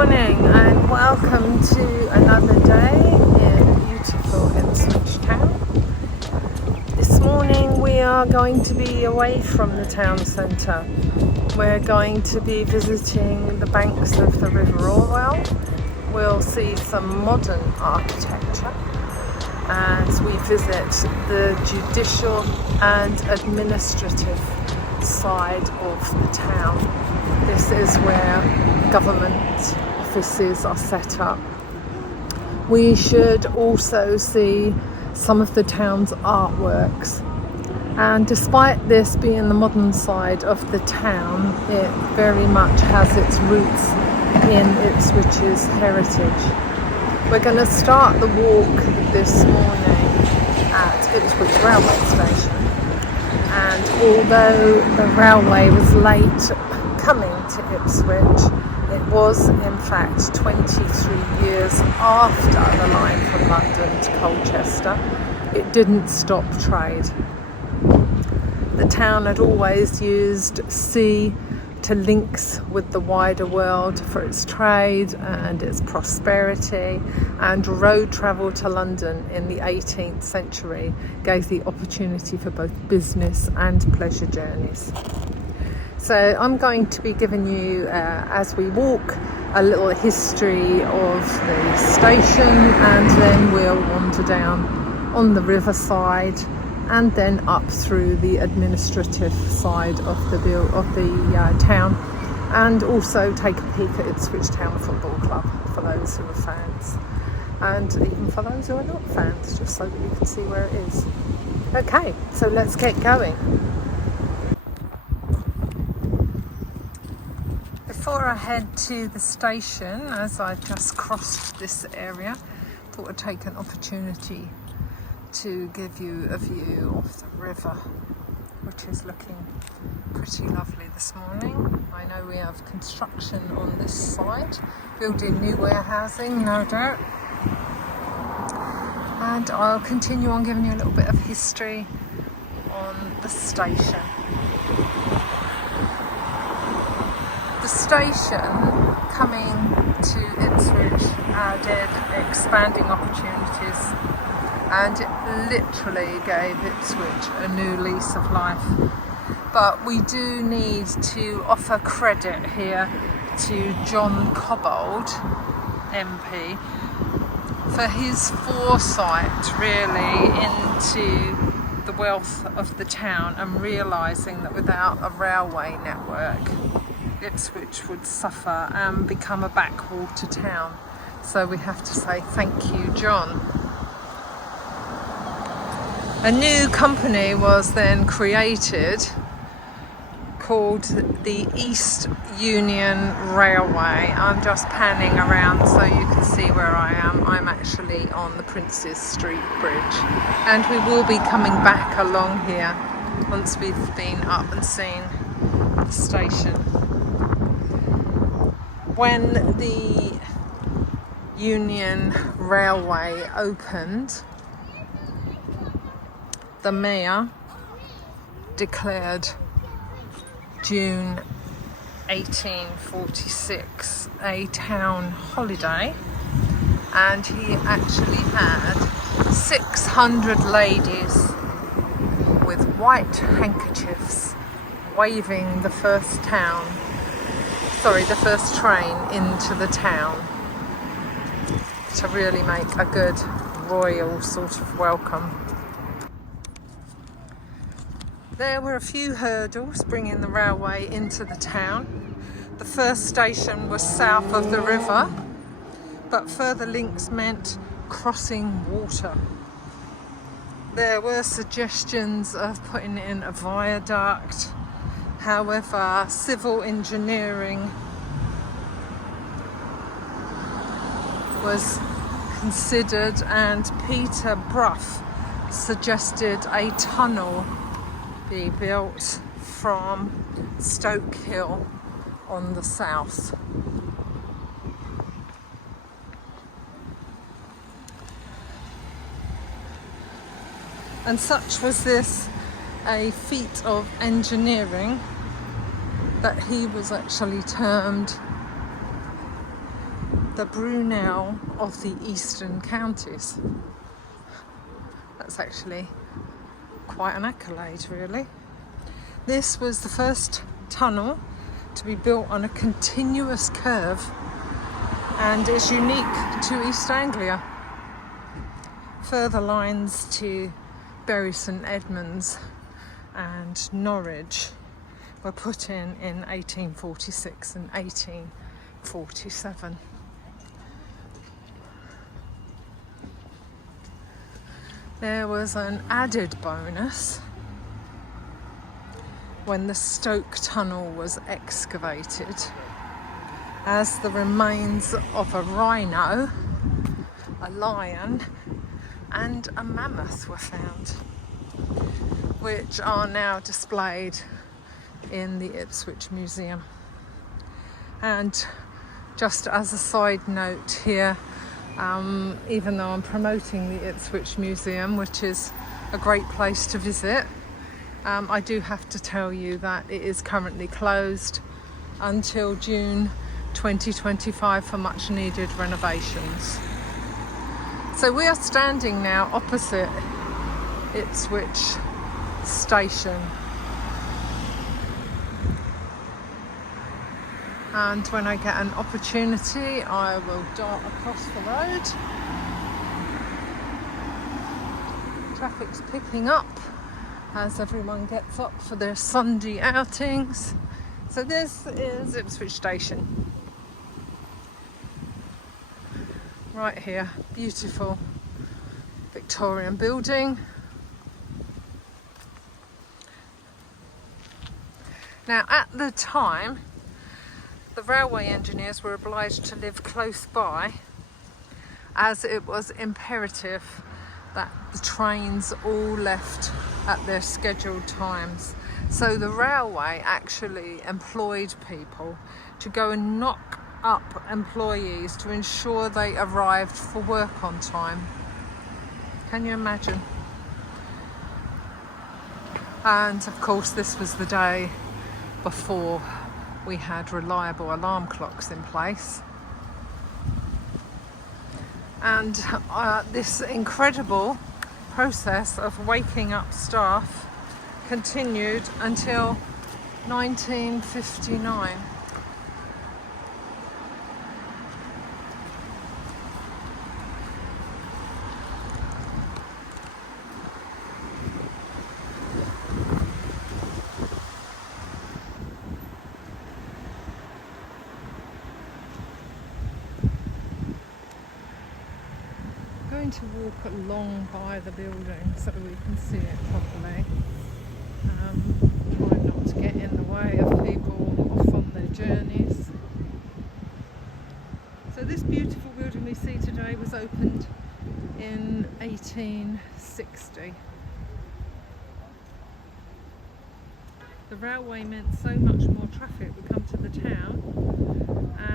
morning and welcome to another day in beautiful Ipswich town. This morning we are going to be away from the town centre. We're going to be visiting the banks of the River Orwell. We'll see some modern architecture as we visit the judicial and administrative side of the town. This is where government offices are set up. We should also see some of the town's artworks. And despite this being the modern side of the town, it very much has its roots in Ipswich's heritage. We're going to start the walk this morning at Ipswich railway station. And although the railway was late coming to Ipswich, it was in fact 23 years after the line from London to Colchester. It didn't stop trade. The town had always used sea to links with the wider world for its trade and its prosperity, and road travel to London in the 18th century gave the opportunity for both business and pleasure journeys. So I'm going to be giving you, as we walk, a little history of the station, and then we'll wander down on the riverside and then up through the administrative side of the town, and also take a peek at Ipswich Town Football Club for those who are fans, and even for those who are not fans, just so that you can see where it is. Okay, so let's get going. Before I head to the station, as I've just crossed this area, I thought I'd take an opportunity to give you a view of the river, which is looking pretty lovely this morning. I know we have construction on this side, building new warehousing, no doubt. And I'll continue on giving you a little bit of history on the station. The station coming to Ipswich added expanding opportunities, and it literally gave Ipswich a new lease of life. But we do need to offer credit here to John Cobbold, MP, for his foresight really into the wealth of the town, and realising that without a railway network, Ipswich would suffer and become a backwater town. So we have to say thank you, John. A new company was then created called the East Union Railway. I'm just panning around so you can see where I am. I'm actually on the Princes Street Bridge, and we will be coming back along here once we've been up and seen the station. When the Union Railway opened, the mayor declared June 1846 a town holiday, and he actually had 600 ladies with white handkerchiefs waving the first train into the town to really make a good royal sort of welcome. There were a few hurdles bringing the railway into the town. The first station was south of the river, but further links meant crossing water. There were suggestions of putting in a viaduct. However, civil engineering was considered, and Peter Brough suggested a tunnel be built from Stoke Hill on the south. And such was this a feat of engineering that he was actually termed the Brunel of the Eastern Counties. That's actually quite an accolade, really. This was the first tunnel to be built on a continuous curve and is unique to East Anglia. Further lines to Bury St Edmunds and Norwich were put in 1846 and 1847. There was an added bonus when the Stoke Tunnel was excavated, as the remains of a rhino, a lion and a mammoth were found, which are now displayed in the Ipswich Museum. And just as a side note here, even though I'm promoting the Ipswich Museum, which is a great place to visit, I do have to tell you that it is currently closed until June 2025 for much needed renovations. So we are standing now opposite Ipswich station, and when I get an opportunity I will dart across the road. Traffic's picking up as everyone gets up for their Sunday outings. So this is Ipswich Station. Right here, beautiful Victorian building. Now at the time, the railway engineers were obliged to live close by, as it was imperative that the trains all left at their scheduled times. So the railway actually employed people to go and knock up employees to ensure they arrived for work on time. Can you imagine? And of course this was the day before we had reliable alarm clocks in place. And this incredible process of waking up staff continued until 1959. Going to walk along by the building so we can see it properly. Try not to get in the way of people off on their journeys. So this beautiful building we see today was opened in 1860. The railway meant so much more traffic would come to the town,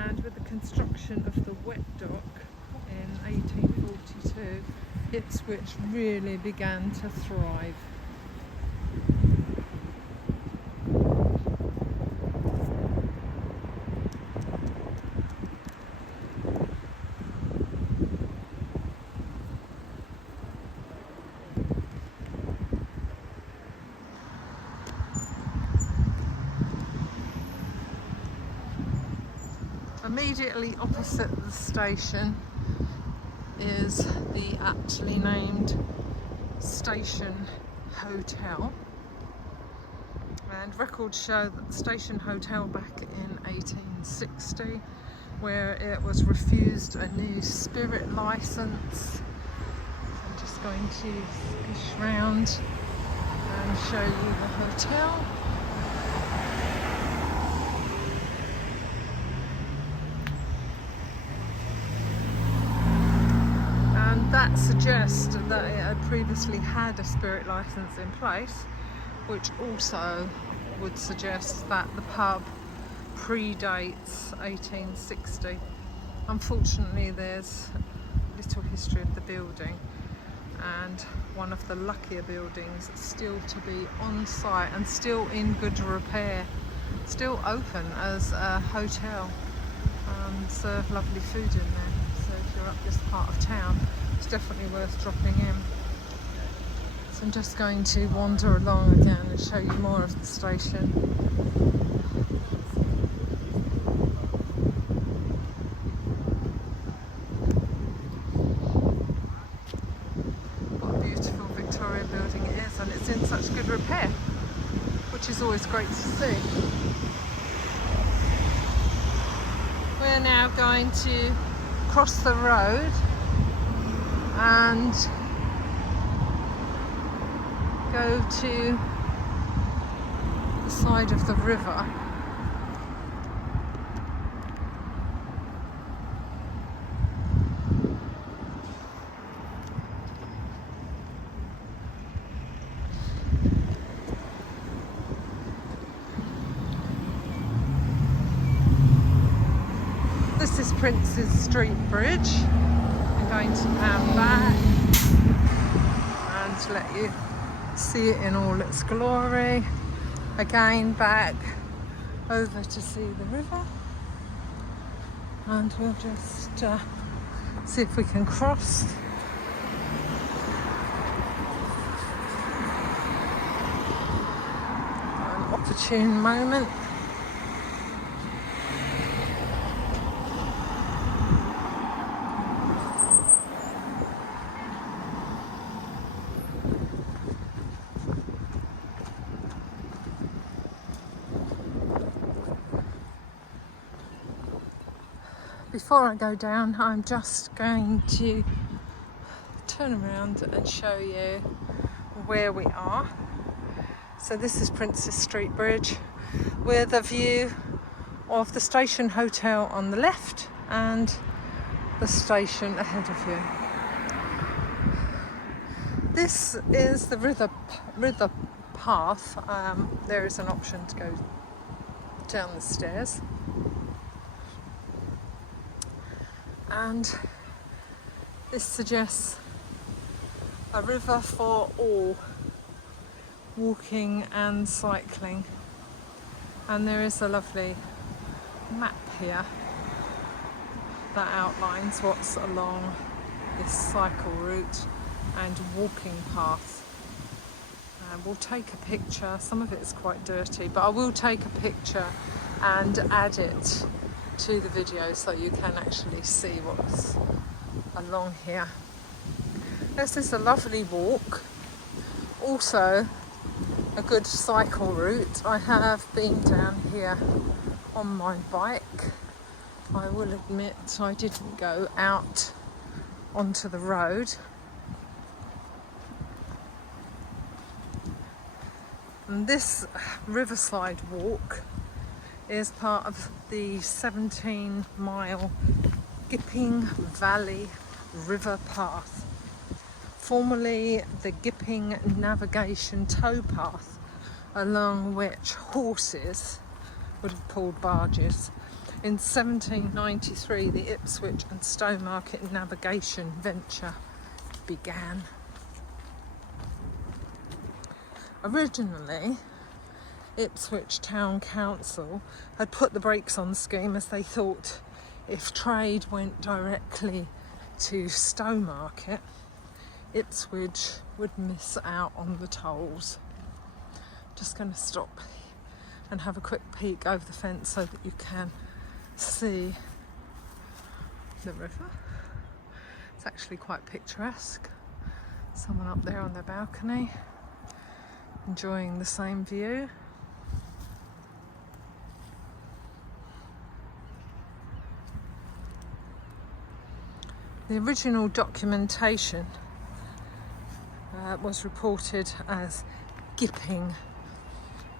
and with the construction of the wet dock in 1842, Ipswich really began to thrive. Immediately opposite the station is the aptly named Station Hotel, and records show that the Station Hotel back in 1860, where it was refused a new spirit licence. I'm just going to fish round and show you the hotel. That suggests that it had previously had a spirit licence in place, which also would suggest that the pub predates 1860. Unfortunately, there's little history of the building, and one of the luckier buildings still to be on site and still in good repair, still open as a hotel. serve lovely food in there. So if you're up this part of town, it's definitely worth dropping in. So I'm just going to wander along again and show you more of the station. What a beautiful Victorian building it is, and it's in such good repair, which is always great to see. We're now going to cross the road and go to the side of the river. This is Prince's Street Bridge. I'm going to pan back and let you see it in all its glory. Again back over to see the river, and we'll just see if we can cross. An opportune moment. Before I go down, I'm just going to turn around and show you where we are. So this is Prince's Street Bridge with a view of the Station Hotel on the left and the station ahead of you. This is the river path. There is an option to go down the stairs. And this suggests a river for all, walking and cycling. And there is a lovely map here that outlines what's along this cycle route and walking path. We'll take a picture. Some of it is quite dirty, but I will take a picture and add it to the video so you can actually see what's along here. This is a lovely walk, also a good cycle route. I have been down here on my bike. I will admit I didn't go out onto the road. And this riverside walk is part of the 17-mile Gipping Valley River Path, formerly the Gipping Navigation Towpath, along which horses would have pulled barges. In 1793, the Ipswich and Stowmarket navigation venture began. Originally, Ipswich Town Council had put the brakes on the scheme, as they thought if trade went directly to Stowmarket, Ipswich would miss out on the tolls. Just going to stop and have a quick peek over the fence so that you can see the river. It's actually quite picturesque. Someone up there on their balcony enjoying the same view. The original documentation was reported as Gipping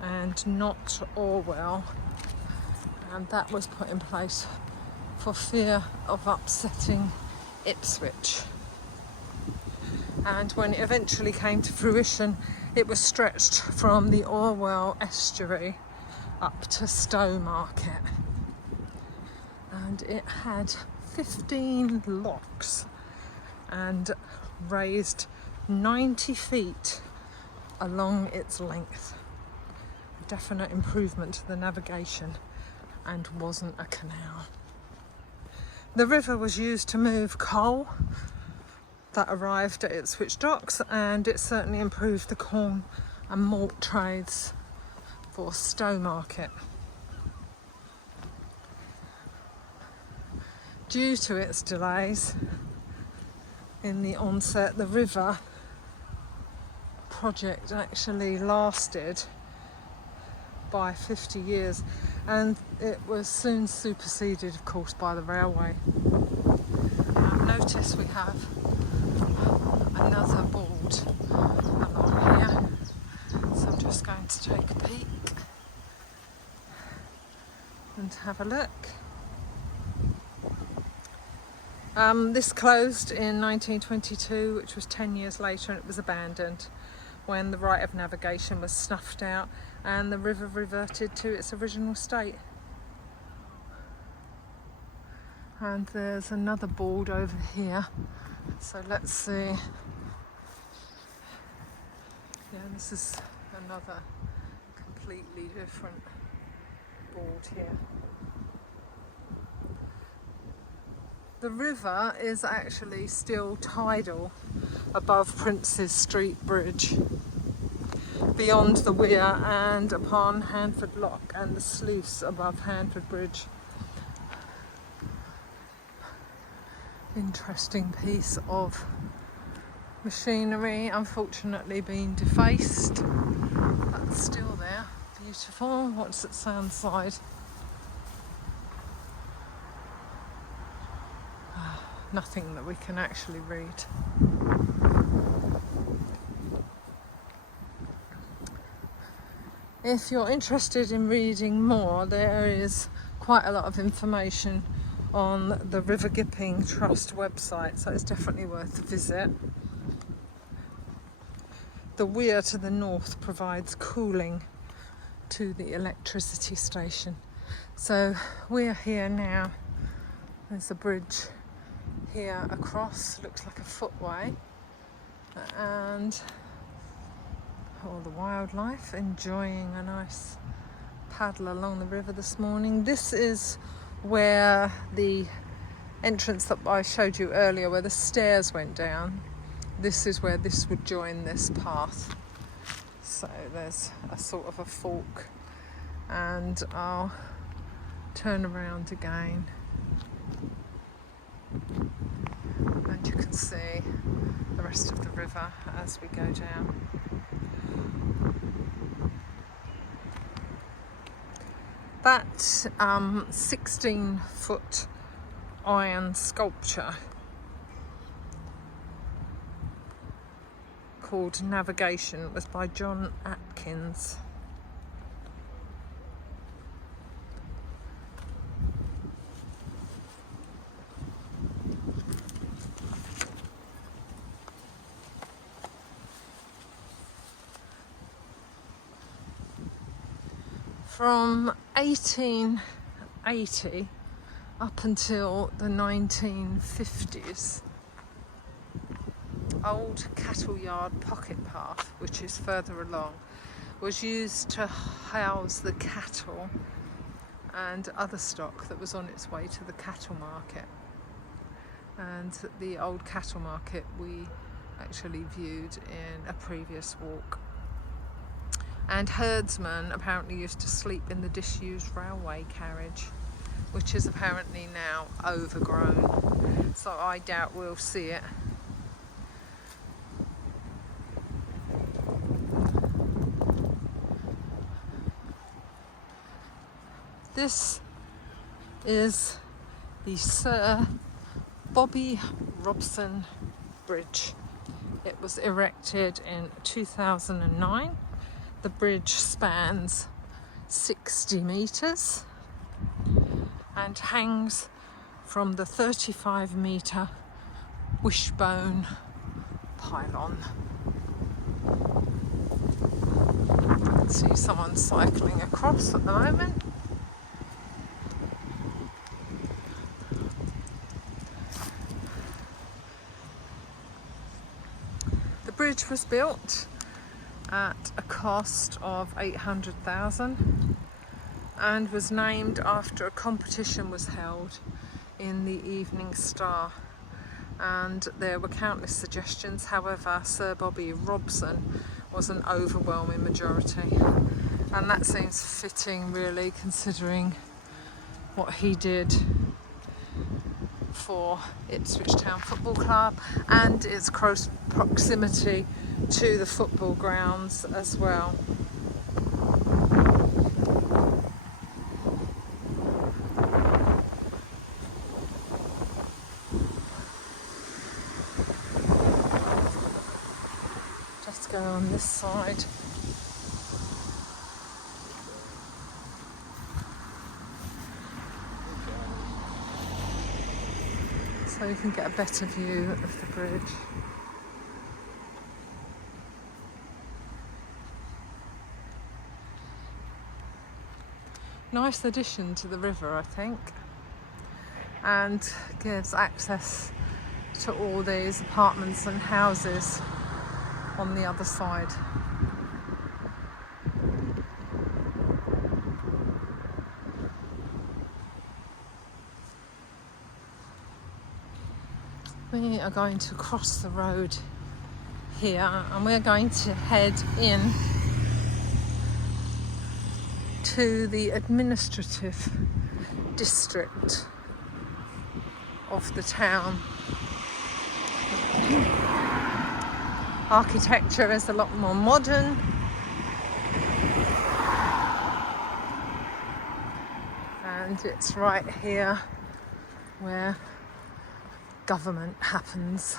and not Orwell, and that was put in place for fear of upsetting Ipswich. And when it eventually came to fruition, it was stretched from the Orwell estuary up to Stowmarket, and it had 15 locks and raised 90 feet along its length. A definite improvement to the navigation, and wasn't a canal. The river was used to move coal that arrived at Ipswich docks, and it certainly improved the corn and malt trades for Stowmarket. Due to its delays in the onset, the river project actually lasted by 50 years, and it was soon superseded, of course, by the railway. Notice we have another board along here, so I'm just going to take a peek and have a look. This closed in 1922, which was 10 years later, and it was abandoned when the right of navigation was snuffed out and the river reverted to its original state. And there's another board over here, so let's see. Yeah, this is another completely different board here. The river is actually still tidal above Prince's Street Bridge, beyond the weir and upon Handford Lock and the sluice above Handford Bridge. Interesting piece of machinery, unfortunately being defaced, but still there. Beautiful. What's it say on the side? Nothing that we can actually read. If you're interested in reading more, there is quite a lot of information on the River Gipping Trust website, so it's definitely worth a visit. The weir to the north provides cooling to the electricity station. So we're here now. There's a bridge here across, looks like a footway, and all the wildlife enjoying a nice paddle along the river this morning. This is where the entrance that I showed you earlier, where the stairs went down. This is where this would join this path. So there's a sort of a fork, and I'll turn around again. And you can see the rest of the river as we go down. That 16-foot iron sculpture called Navigation was by John Atkins. From 1880 up until the 1950s, Old Cattle Yard Pocket Path, which is further along, was used to house the cattle and other stock that was on its way to the cattle market. And the old cattle market we actually viewed in a previous walk. And herdsmen apparently used to sleep in the disused railway carriage, which is apparently now overgrown, so I doubt we'll see it. This is the Sir Bobby Robson Bridge. It was erected in 2009. The bridge spans 60 metres and hangs from the 35-metre wishbone pylon. I can see someone cycling across at the moment. The bridge was built at a cost of $800,000 and was named after a competition was held in the Evening Star, and there were countless suggestions. However, Sir Bobby Robson was an overwhelming majority, and that seems fitting really, considering what he did for Ipswich Town Football Club and its close proximity to the football grounds as well. Just go on this side. So you can get a better view of the bridge. Nice addition to the river, I think, and gives access to all these apartments and houses on the other side. We are going to cross the road here, and we're going to head in to the administrative district of the town. Architecture is a lot more modern, and it's right here where government happens.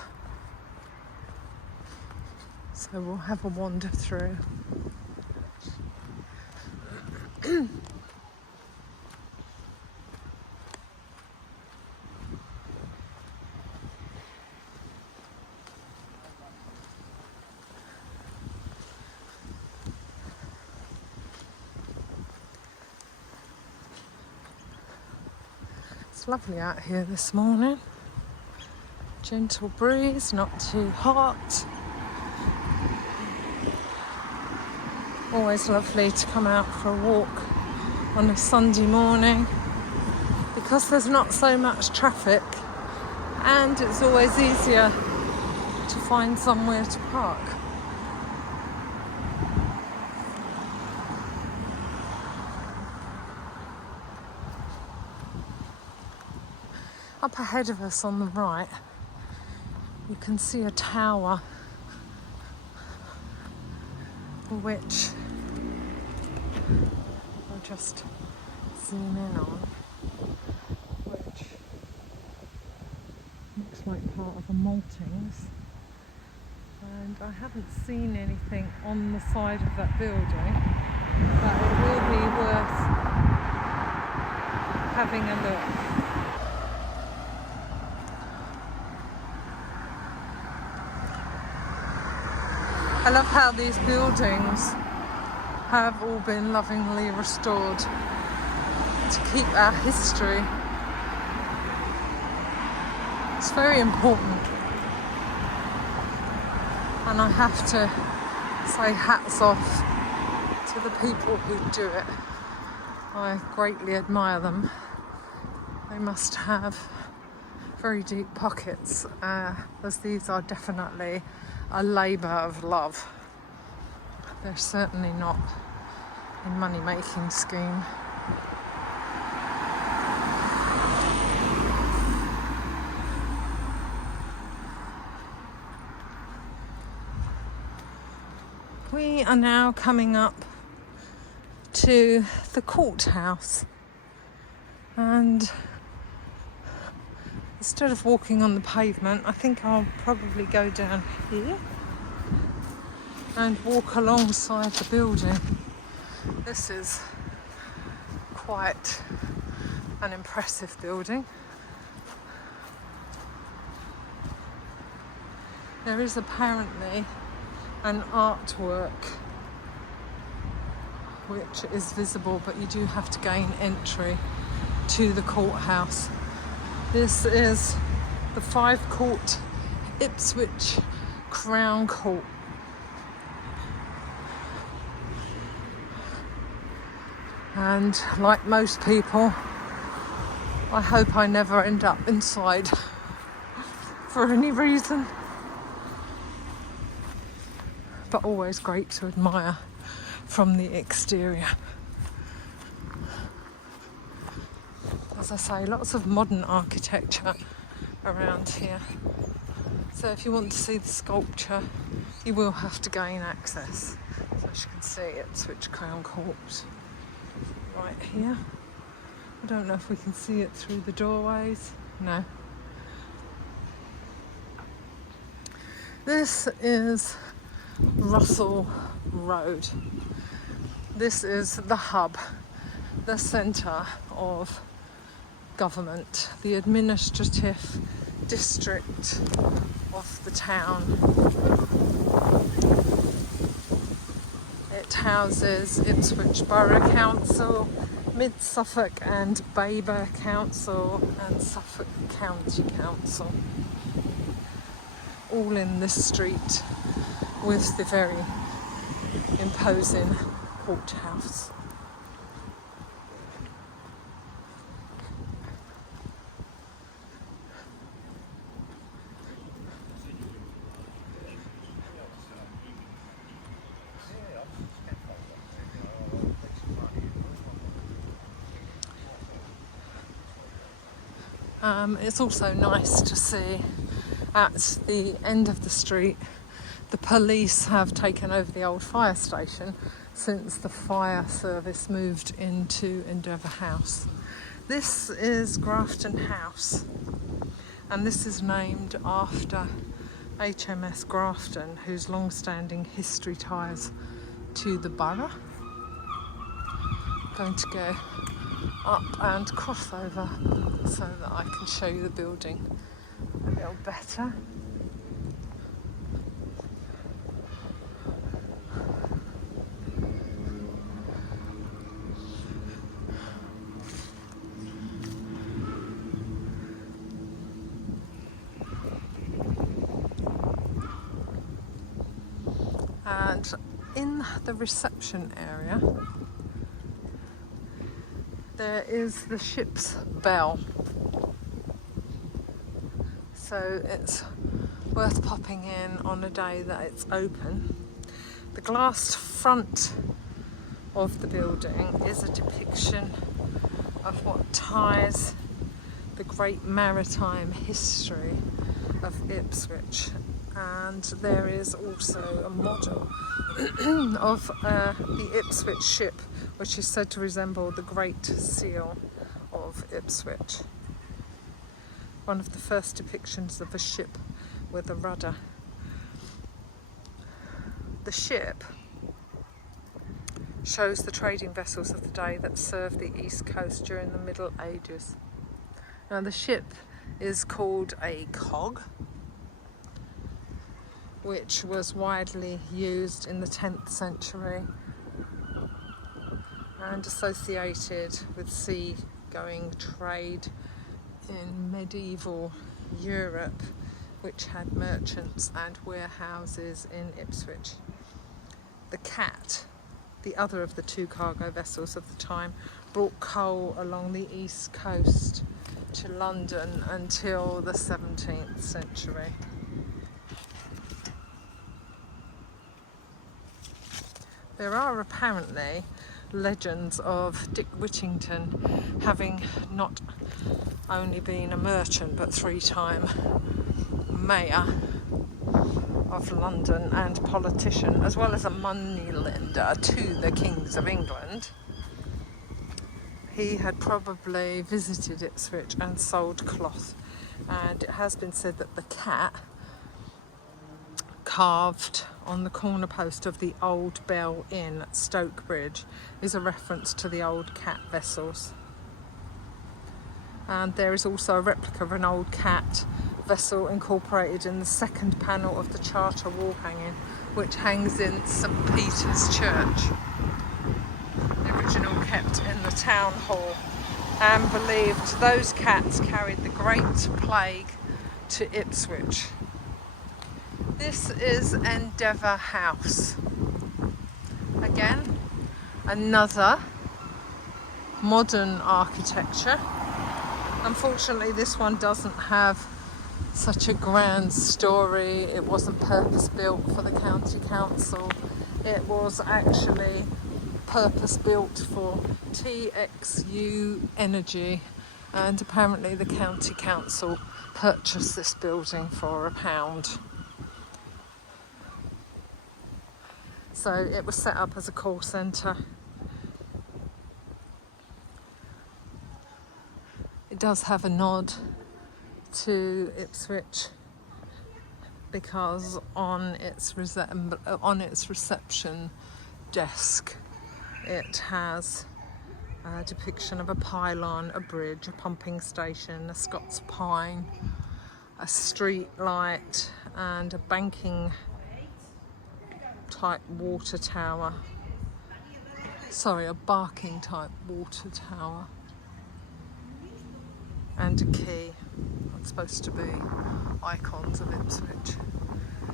So we'll have a wander through. It's lovely out here this morning. Gentle breeze, not too hot. Always lovely to come out for a walk on a Sunday morning because there's not so much traffic, and it's always easier to find somewhere to park. Up ahead of us on the right, you can see a tower which I'll just zoom in on, which looks like part of a maltings, and I haven't seen anything on the side of that building, but it will be worth having a look. I love how these buildings have all been lovingly restored to keep our history. It's very important, and I have to say hats off to the people who do it. I greatly admire them. They must have very deep pockets, as these are definitely a labour of love. They're certainly not a money-making scheme. We are now coming up to the courthouse, and instead of walking on the pavement, I think I'll probably go down here and walk alongside the building. This is quite an impressive building. There is apparently an artwork which is visible, but you do have to gain entry to the courthouse. This is the 5-court Ipswich Crown Court. And like most people, I hope I never end up inside for any reason. But always great to admire from the exterior. As I say, lots of modern architecture around here. So if you want to see the sculpture, you will have to gain access. So as you can see, Ipswich Crown Court right here. I don't know if we can see it through the doorways. No. This is Russell Road. This is the hub, the centre of government, the administrative district of the town. It houses Ipswich Borough Council, Mid Suffolk and Baber Council and Suffolk County Council, all in this street with the very imposing courthouse. It's also nice to see at the end of the street the police have taken over the old fire station since the fire service moved into Endeavour House. This is Grafton House, and this is named after HMS Grafton, whose long-standing history ties to the borough. I'm going to go up and cross over so that I can show you the building a little better. And in the reception area there is the ship's bell, so it's worth popping in on a day that it's open. The glass front of the building is a depiction of what ties the great maritime history of Ipswich, and there is also a model of the Ipswich ship, which is said to resemble the Great Seal of Ipswich. One of the first depictions of a ship with a rudder. The ship shows the trading vessels of the day that served the East Coast during the Middle Ages. Now the ship is called a cog, which was widely used in the 10th century and associated with sea-going trade in medieval Europe, which had merchants and warehouses in Ipswich. The Cat, the other of the two cargo vessels of the time, brought coal along the east coast to London until the 17th century. There are apparently legends of Dick Whittington having not only been a merchant but 3-time mayor of London and politician, as well as a moneylender to the kings of England. He had probably visited Ipswich and sold cloth, and it has been said that the cat carved on the corner post of the Old Bell Inn at Stoke Bridge is a reference to the old cat vessels. And there is also a replica of an old cat vessel incorporated in the second panel of the Charter wall hanging, which hangs in St Peter's Church. The original kept in the town hall, and believed those cats carried the Great Plague to Ipswich. This is Endeavour House. Again, another modern architecture Unfortunately, this one doesn't have such a grand story. It wasn't purpose built for the county council. It was actually purpose built for TXU Energy, and apparently the county council purchased this building for £1. So it was set up as a call centre. It does have a nod to Ipswich because on its reception desk it has a depiction of a pylon, a bridge, a pumping station, a Scots pine, a street light and a banking type water tower. Sorry, a barking type water tower. And a key. That's supposed to be icons of Ipswich.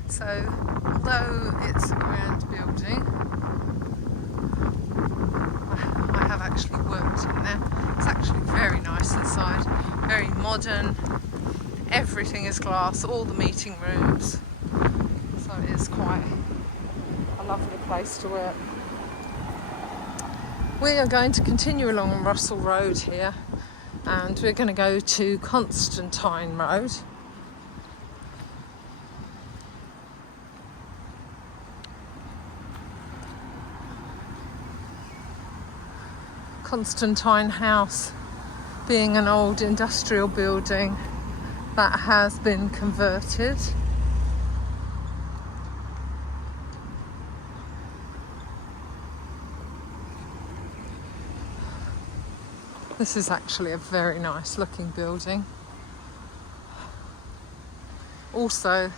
So, although it's a grand building, I have actually worked in there. It's actually very nice inside, very modern. Everything is glass, all the meeting rooms. So it is quite a lovely place to work. We are going to continue along Russell Road here, and we're going to go to Constantine Road. Constantine House being an old industrial building that has been converted. This is actually a very nice looking building. Also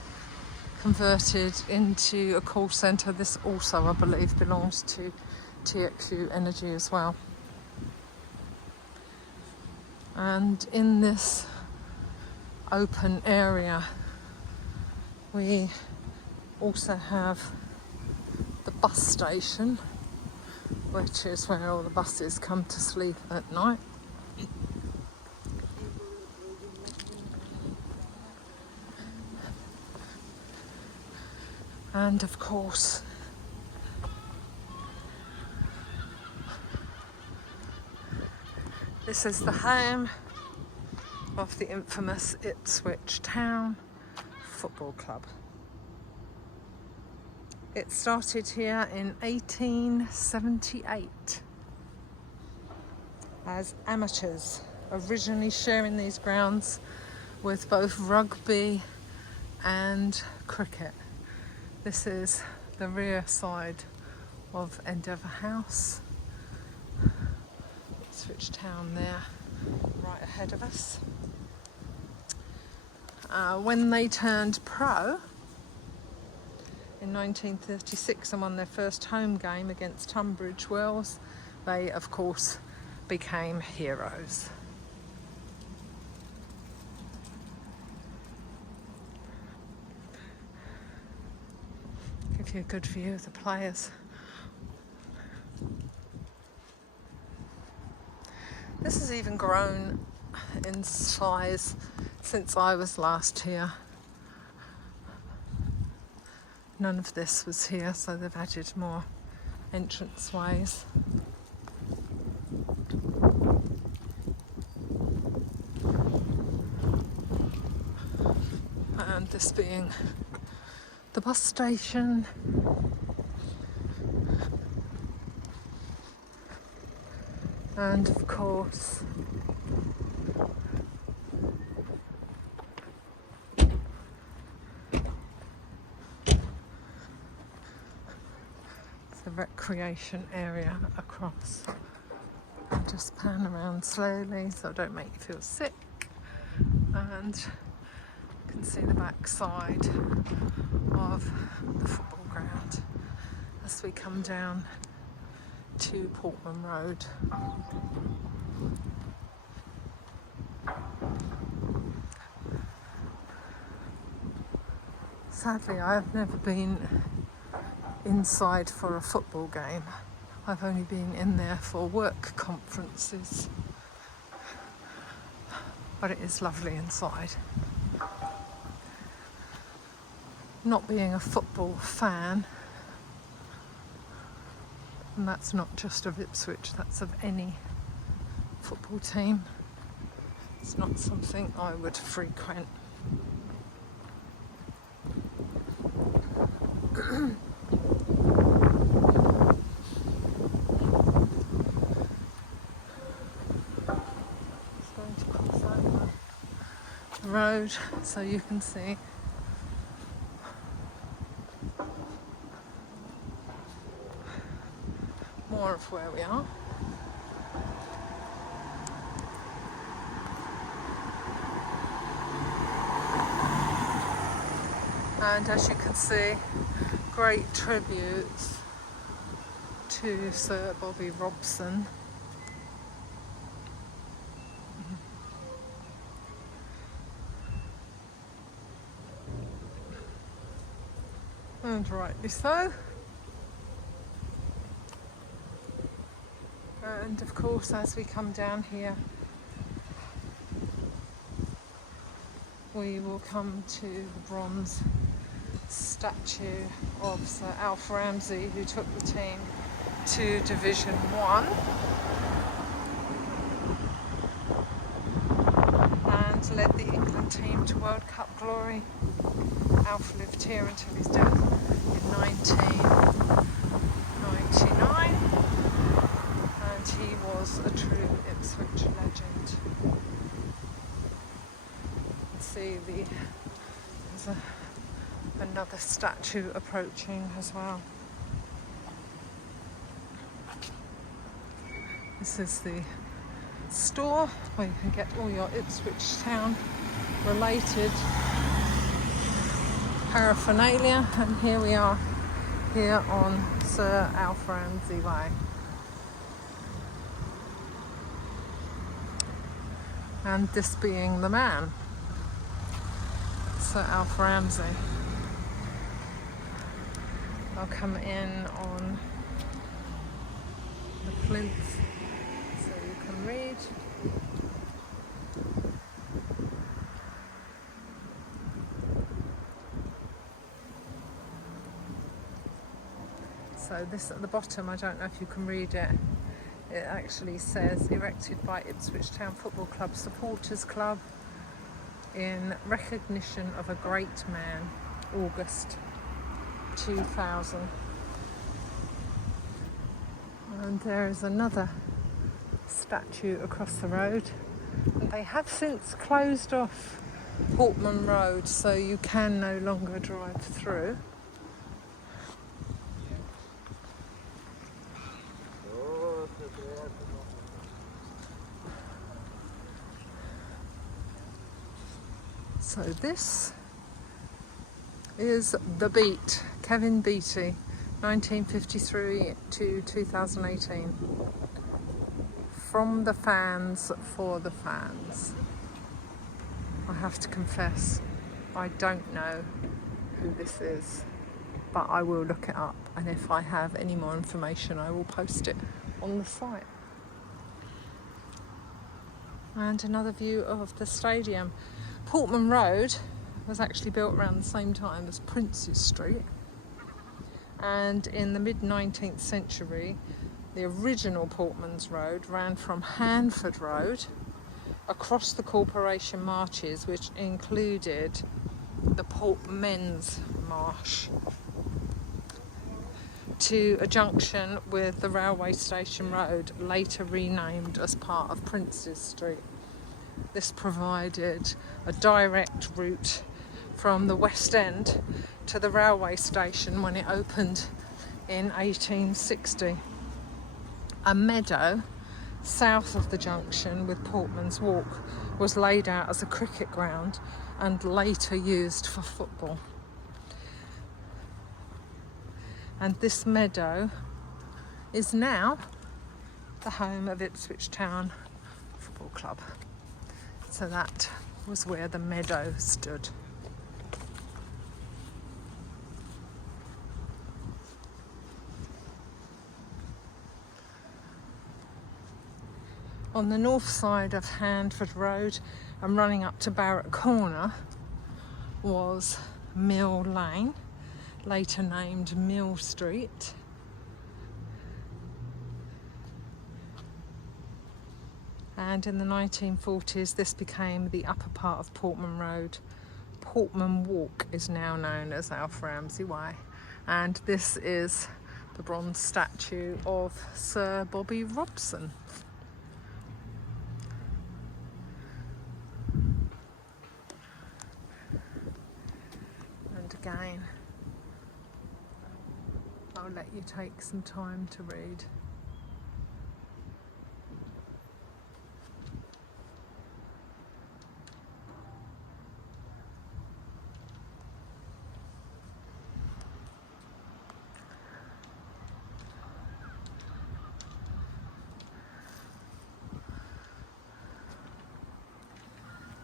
converted into a call centre. This also, I believe, belongs to TXU Energy as well. And in this open area we also have the bus station, which is where all the buses come to sleep at night. And of course, this is the home of the infamous Ipswich Town Football Club. It started here in 1878 as amateurs, originally sharing these grounds with both rugby and cricket. This is the rear side of Endeavour House. Ipswich Town there, right ahead of us. When they turned pro in 1936 and won their first home game against Tunbridge Wells, they of course became heroes. Give you a good view of the players. This has even grown in size since I was last here. None of this was here, so they've added more entrance ways. And this being the bus station. And of course, the recreation area across. I'll just pan around slowly so I don't make you feel sick. And you can see the back side of the football ground as we come down to Portman Road. Sadly, I have never been inside for a football game. I've only been in there for work conferences. but it is lovely inside. Not being a football fan, and that's not just of Ipswich, that's of any football team, it's not something I would frequent. Just going to cross over the road so you can see. More of where we are. And as you can see, great tributes to Sir Bobby Robson. And rightly so. And of course, as we come down here, we will come to the bronze statue of Sir Alf Ramsey, who took the team to Division 1 and led the England team to World Cup glory. Alf lived here until his death in 1999, and he was a true Ipswich legend. See, there's another statue approaching as well. This is the store where you can get all your Ipswich Town related paraphernalia, and here we are here on Sir Alf Ramsey Way. And this being the man, Sir Alf Ramsey. I'll come in on the plinth so you can read. So this at the bottom, I don't know if you can read it. It actually says, erected by Ipswich Town Football Club Supporters Club in recognition of a great man, August 2000. And there is another statue across the road. And they have since closed off Portman Road, so you can no longer drive through. So this is The Beat, Kevin Beattie, 1953 to 2018. From the fans, for the fans. I have to confess, I don't know who this is, but I will look it up, and if I have any more information I will post it on the site. And another view of the stadium. Portman Road was actually built around the same time as Princes Street, and in the mid-19th century the original Portman's Road ran from Hanford Road across the Corporation Marches, which included the Portmen's Marsh, to a junction with the railway station road, later renamed as part of Princes Street. This provided a direct route from the West End to the railway station when it opened in 1860. A meadow south of the junction with Portman's Walk was laid out as a cricket ground and later used for football. And this meadow is now the home of Ipswich Town Football Club. So that was where the meadow stood. On the north side of Handford Road and running up to Barrett Corner was Mill Lane, later named Mill Street. And in the 1940s this became the upper part of Portman Road. Portman Walk is now known as Alf Ramsey Way, and this is the bronze statue of Sir Bobby Robson. And again, I'll let you take some time to read.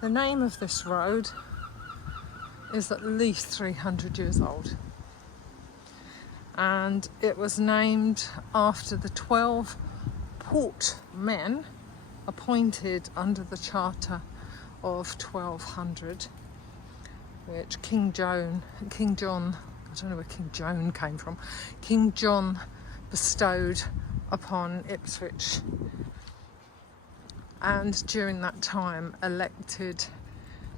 The name of this road is at least 300 years old, and it was named after the 12 portmen appointed under the Charter of 1200, which King John, I don't know where King Joan came from, King John bestowed upon Ipswich, and during that time elected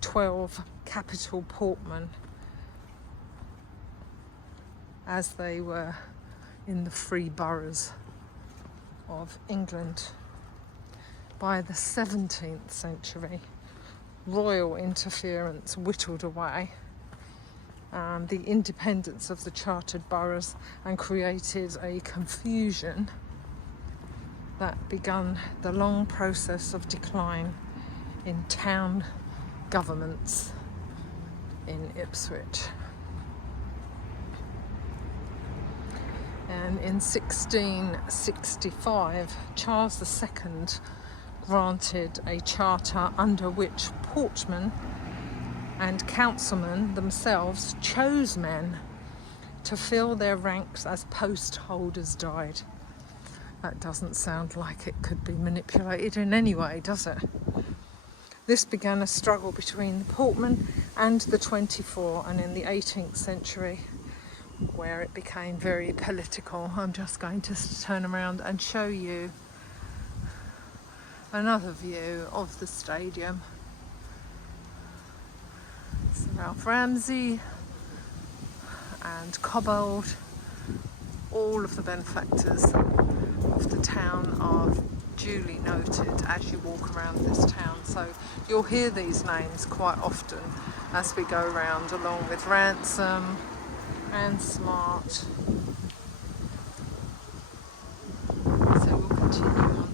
12 capital portmen as they were in the free boroughs of England. By the 17th century, royal interference whittled away the independence of the chartered boroughs and created a confusion that began the long process of decline in town governments in Ipswich. And in 1665, Charles II granted a charter under which portmen and councilmen themselves chose men to fill their ranks as post holders died. That doesn't sound like it could be manipulated in any way, does it? This began a struggle between the portmen and the 24, and in the 18th century, where it became very political. I'm just going to turn around and show you another view of the stadium. Sir Alf Ramsey and Cobbold, all of the benefactors of the town are duly noted as you walk around this town, so you'll hear these names quite often as we go around, along with Ransom and Smart. So we'll continue on.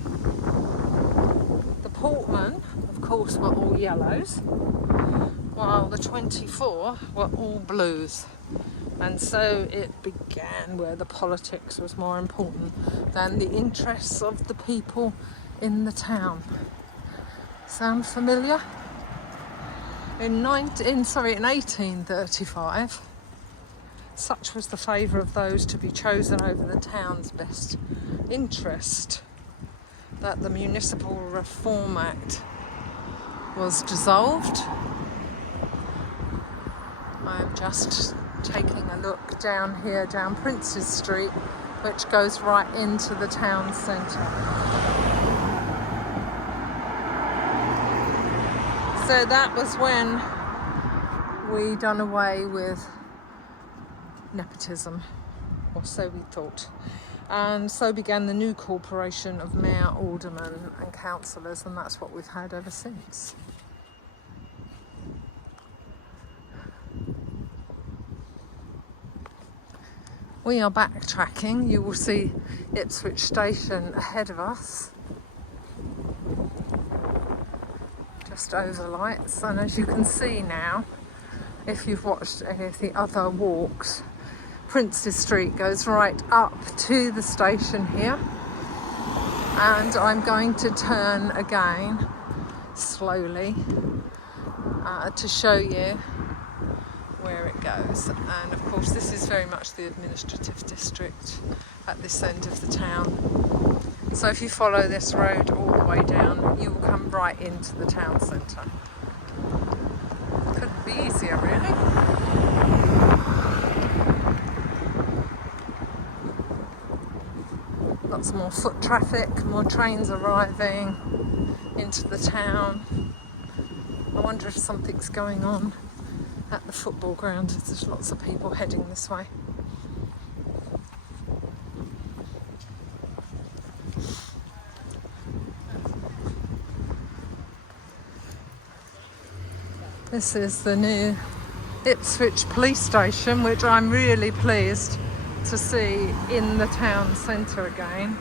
The portmen, of course, were all yellows, while the 24 were all blues. And so it began where the politics was more important than the interests of the people in the town. Sound familiar? In 1835, such was the favour of those to be chosen over the town's best interest that the Municipal Reform Act was dissolved. I'm just taking a look down here, down Princes Street, which goes right into the town centre. So that was when we done away with nepotism, or so we thought. And so began the new corporation of mayor, aldermen and councillors, and that's what we've had ever since. We are backtracking. You will see Ipswich Station ahead of us, just over lights. And as you can see now, if you've watched any of the other walks, Princes Street goes right up to the station here. And I'm going to turn again slowly to show you where it goes. And of course this is very much the administrative district at this end of the town. So if you follow this road all the way down, you will come right into the town centre. Couldn't be easier, really. Lots more foot traffic, more trains arriving into the town. I wonder if something's going on at the football ground. There's lots of people heading this way. This is the new Ipswich police station, which I'm really pleased to see in the town centre again.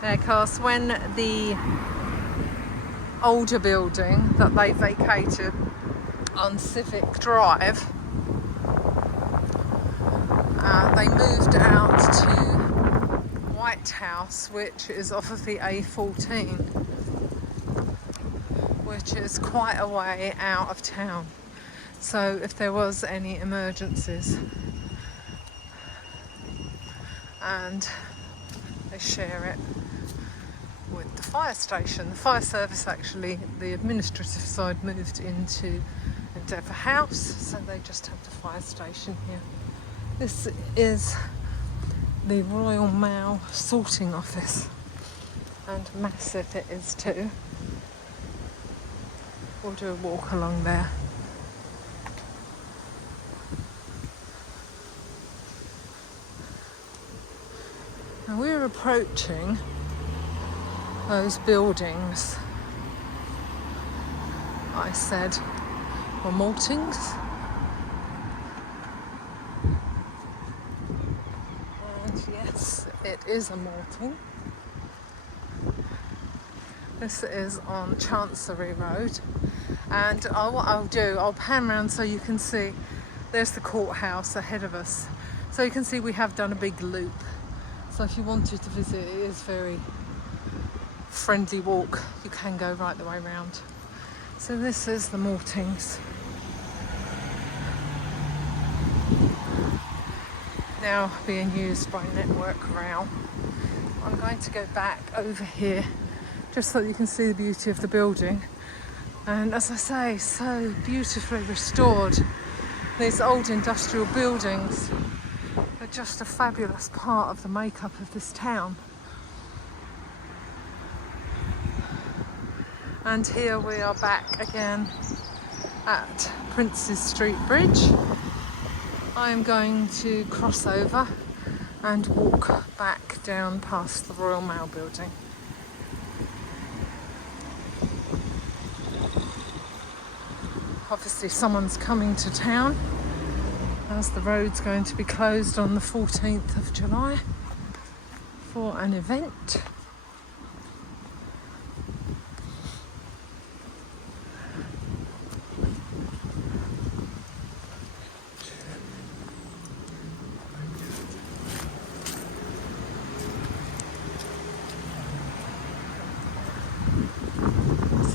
Because when the older building that they vacated on Civic Drive, they moved out to White House, which is off of the A14, which is quite a way out of town. So if there was any emergencies, and they share it with the fire station. The fire service, actually, the administrative side moved into Endeavour House, so they just have the fire station here. This is the Royal Mail sorting office, and massive it is too. We'll do a walk along there. Now we're approaching those buildings I said were maltings. And yes, it is a malting. This is on Chancery Road. And what I'll do, I'll pan around so you can see there's the courthouse ahead of us. So you can see we have done a big loop. So if you wanted to visit, it is very friendly walk. You can go right the way round. So this is the maltings. Now being used by Network Rail. I'm going to go back over here just so that you can see the beauty of the building. And as I say, so beautifully restored. These old industrial buildings are just a fabulous part of the makeup of this town. And here we are back again at Princes Street Bridge. I am going to cross over and walk back down past the Royal Mail building. Obviously someone's coming to town, as the road's going to be closed on the 14th of July for an event.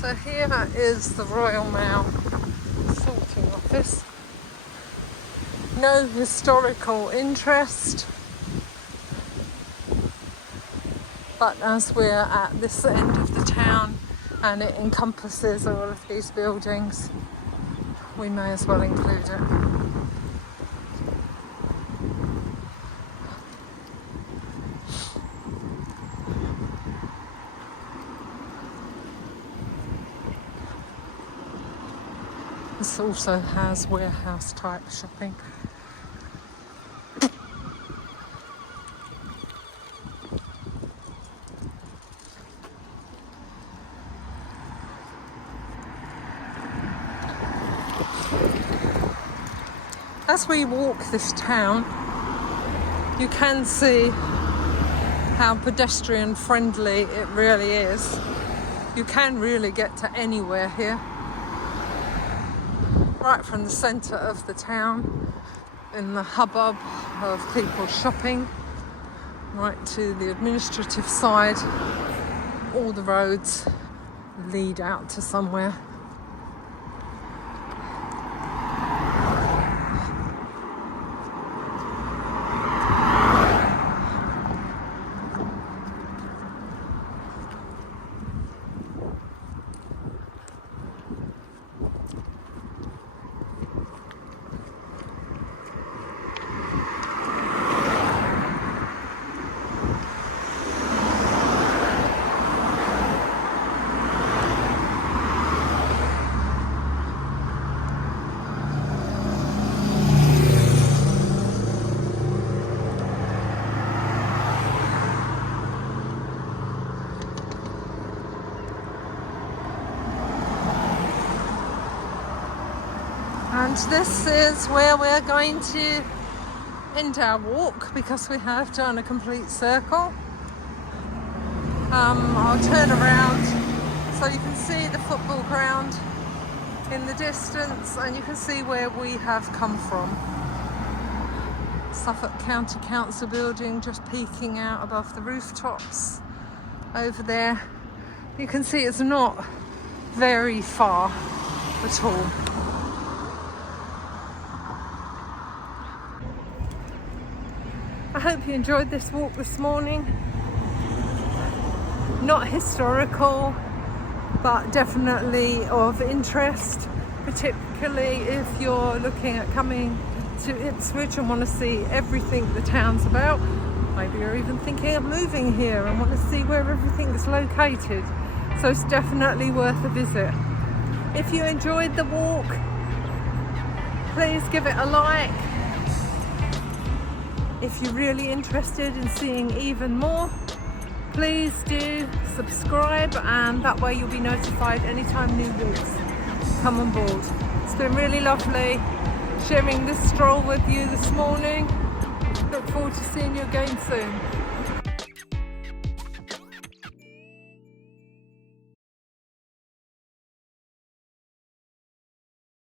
So here is the Royal Mail sorting office. No historical interest, but as we're at this end of the town and it encompasses all of these buildings, we may as well include it. This also has warehouse type shopping. As we walk this town, you can see how pedestrian friendly it really is. You can really get to anywhere here. Right from the centre of the town, in the hubbub of people shopping, right to the administrative side. All the roads lead out to somewhere. And this is where we're going to end our walk because we have done a complete circle. I'll turn around so you can see the football ground in the distance and you can see where we have come from. Suffolk County Council building just peeking out above the rooftops over there. You can see it's not very far at all. I hope you enjoyed this walk this morning. Not historical, but definitely of interest, particularly if you're looking at coming to Ipswich and want to see everything the town's about. Maybe you're even thinking of moving here and want to see where everything is located. So it's definitely worth a visit. If you enjoyed the walk, please give it a like. If you're really interested in seeing even more, please do subscribe, and that way you'll be notified anytime new walks come on board. It's been really lovely sharing this stroll with you this morning. Look forward to seeing you again soon.